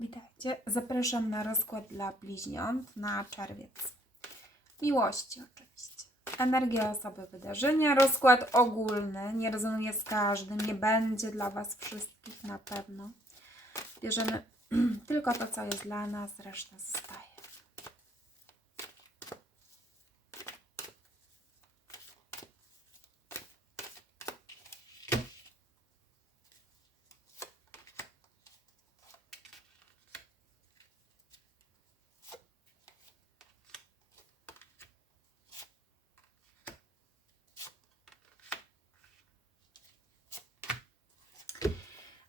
Witajcie. Zapraszam na rozkład dla bliźniąt na czerwiec. Miłości oczywiście. Energia osoby wydarzenia. Rozkład ogólny. Nie rezonuje z każdym. Nie będzie dla Was wszystkich na pewno. Bierzemy tylko to, co jest dla nas. Reszta zostaje.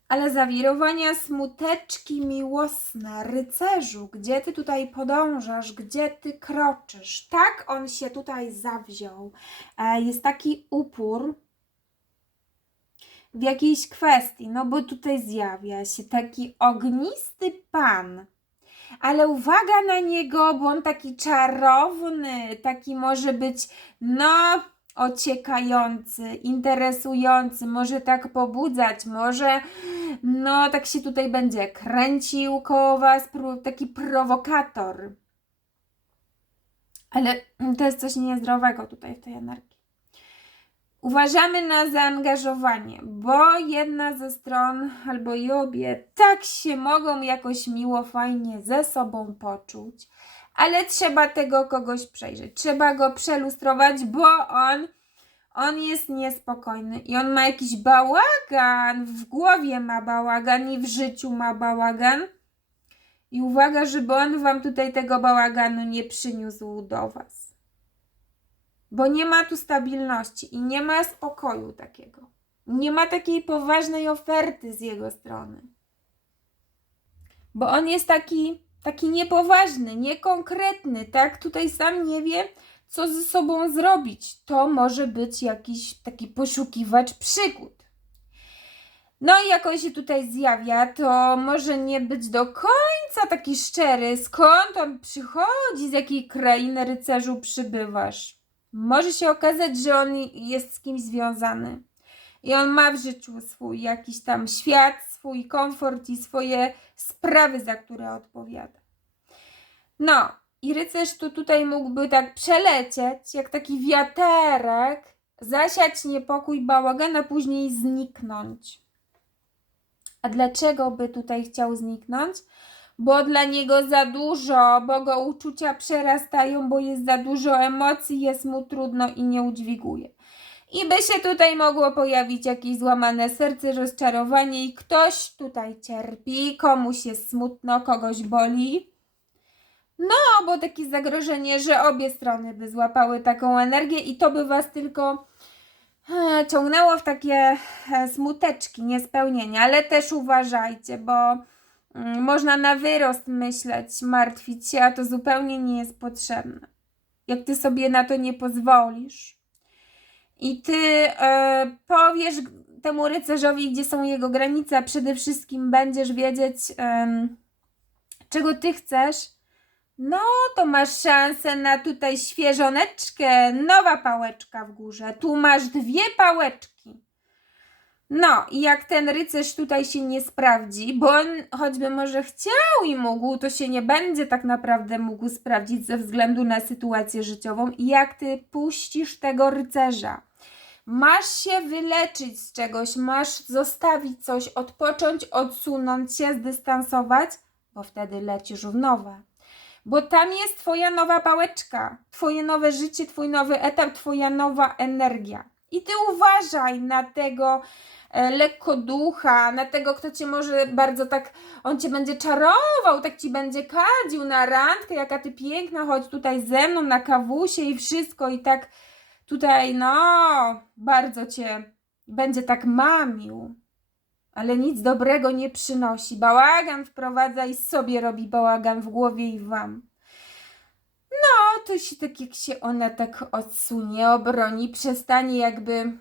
Ale zawirowania, smuteczki miłosne, rycerzu, gdzie ty tutaj podążasz, gdzie ty kroczysz? Tak on się tutaj zawziął. E, Jest taki upór w jakiejś kwestii, no bo tutaj zjawia się taki ognisty pan. Ale uwaga na niego, bo on taki czarowny, taki może być, no, ociekający, interesujący, może tak pobudzać, może no tak się tutaj będzie kręcił koło was, taki prowokator. Ale to jest coś niezdrowego tutaj w tej energii. Uważamy na zaangażowanie, bo jedna ze stron albo i obie tak się mogą jakoś miło, fajnie ze sobą poczuć, ale trzeba tego kogoś przejrzeć, trzeba go przelustrować, bo on, on jest niespokojny i on ma jakiś bałagan, w głowie ma bałagan i w życiu ma bałagan. I uwaga, żeby on wam tutaj tego bałaganu nie przyniósł do was. Bo nie ma tu stabilności i nie ma spokoju takiego. Nie ma takiej poważnej oferty z jego strony. Bo on jest taki, taki niepoważny, niekonkretny, tak? Tutaj sam nie wie, co ze sobą zrobić. To może być jakiś taki poszukiwacz przygód. No i jak on się tutaj zjawia, to może nie być do końca taki szczery. Skąd on przychodzi, z jakiej krainy rycerzu przybywasz? Może się okazać, że on jest z kimś związany. I on ma w życiu swój jakiś tam świat, swój komfort i swoje sprawy, za które odpowiada. No, i rycerz tu tutaj mógłby tak przelecieć, jak taki wiaterek, zasiać niepokój, bałagan, a później zniknąć. A dlaczego by tutaj chciał zniknąć? Bo dla niego za dużo, bo go uczucia przerastają, bo jest za dużo emocji, jest mu trudno i nie udźwiguje. I by się tutaj mogło pojawić jakieś złamane serce, rozczarowanie i ktoś tutaj cierpi, komuś jest smutno, kogoś boli. No, bo takie zagrożenie, że obie strony by złapały taką energię i to by was tylko e, ciągnęło w takie e, smuteczki, niespełnienia, ale też uważajcie, bo mm, można na wyrost myśleć, martwić się, a to zupełnie nie jest potrzebne. Jak ty sobie na to nie pozwolisz i ty e, powiesz temu rycerzowi, gdzie są jego granice, a przede wszystkim będziesz wiedzieć, em, czego ty chcesz, no to masz szansę na tutaj świeżoneczkę, nowa pałeczka w górze. Tu masz dwie pałeczki. No i jak ten rycerz tutaj się nie sprawdzi, bo on choćby może chciał i mógł, to się nie będzie tak naprawdę mógł sprawdzić ze względu na sytuację życiową. I jak ty puścisz tego rycerza, masz się wyleczyć z czegoś, masz zostawić coś, odpocząć, odsunąć się, zdystansować, bo wtedy lecisz w nowe. Bo tam jest Twoja nowa pałeczka, Twoje nowe życie, Twój nowy etap, Twoja nowa energia. I Ty uważaj na tego e, lekkoducha, na tego, kto Cię może bardzo tak, on Cię będzie czarował, tak Ci będzie kadził na randkę, jaka Ty piękna, chodź tutaj ze mną na kawusie i wszystko i tak tutaj, no, bardzo Cię będzie tak mamił ale nic dobrego nie przynosi. Bałagan wprowadza i sobie robi bałagan w głowie i wam. No, to się tak jak się ona tak odsunie, obroni, przestanie jakby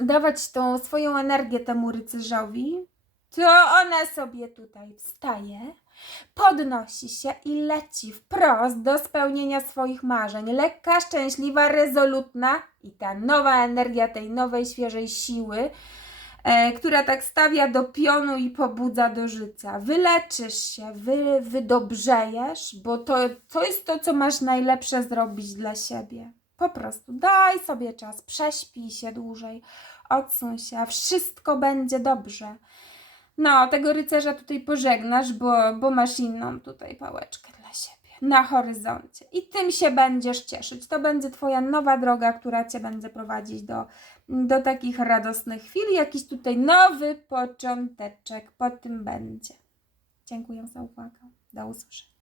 dawać tą swoją energię temu rycerzowi, to ona sobie tutaj wstaje, podnosi się i leci wprost do spełnienia swoich marzeń. Lekka, szczęśliwa, rezolutna i ta nowa energia tej nowej, świeżej siły która tak stawia do pionu i pobudza do życia. Wyleczysz się, wy, wydobrzejesz, bo to, to jest to, co masz najlepsze zrobić dla siebie. Po prostu daj sobie czas, prześpij się dłużej, odsuń się, a wszystko będzie dobrze. No, tego rycerza tutaj pożegnasz, bo, bo masz inną tutaj pałeczkę na horyzoncie. I tym się będziesz cieszyć. To będzie Twoja nowa droga, która Cię będzie prowadzić do, do takich radosnych chwil. Jakiś tutaj nowy począteczek po tym będzie. Dziękuję za uwagę. Do usłyszenia.